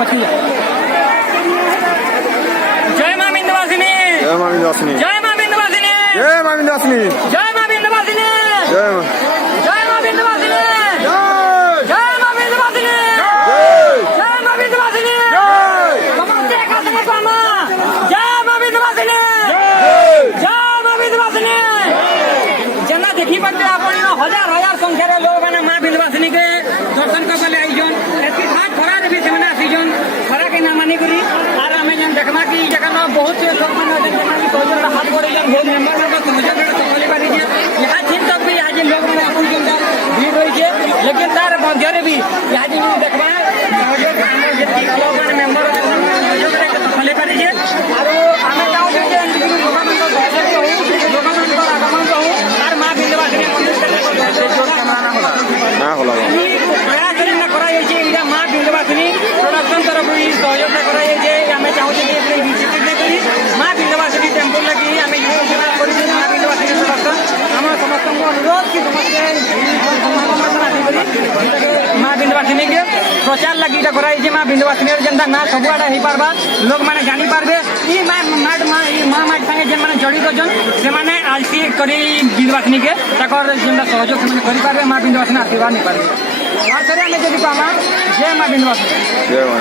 पछी जय मां विंध्यवासिनी, जय मां विंध्यवासिनी, जय मां विंध्यवासिनी, जय मां विंध्यवासिनी, जय मां विंध्यवासिनी, जय मां, जय मां विंध्यवासिनी, जय, जय मां विंध्यवासिनी, जय, जय मां विंध्यवासिनी, जय, समस्त एकादश पामा, जय मां विंध्यवासिनी, जय, जय मां विंध्यवासिनी। जेना देखी पाते आपण हजार हजार संख्यार लोग माने मां विंध्यवासिनी के दर्शन करले आइजन। एति खास खरा रे भी सेमना आसीजन, खरा के ना मानी करी आर हमें जन देखमा कि जकन बहुत से लोग माने जन मानी तोजन हाथ गोड़े जन बहुत मेंबर लोग समझे संभाली पारी जे यहाँ दिन तक भी आज लोग माने अपन जन भीड़ होई जे, लेकिन तार मध्य रे भी आज दिन देखबा जे लोग माने मेंबर संभाली पारी जे आरो हमें चाहू जे लोग माने दर्शन करू, लोग माने आगमन करू आर मां विंध्यवासिनी मंदिर के जोर कामना होला ना होला प्रयास करना कराई जे इरा मां विंध्यवासिनी प्रोडक्शन तरफ ही सहयोग कराई जे हमें चाहू जे अपने विजिट करी मां विंध्यवासिनी टेंपल लगी हमें योजना करी जे मां विंध्यवासिनी प्रोडक्शन हम समस्त को अनुरोध कि मां विंध्यवासिनी के प्रचार लगी कराई जे मां विंध्यवासिनी जनता ना सबुआडा ही पारबा, लोग माने जानी पारबे ई मां माट संगे जे माने जड़ित जन से माने आज की करी विंध्यवासिनी के तकर जनता सहयोग से करि पारबे, मां विंध्यवासिनी आशीर्वाद नहीं पारबे। और करे हमें जदि पामा जय मां विंध्यवासिनी, जय मां।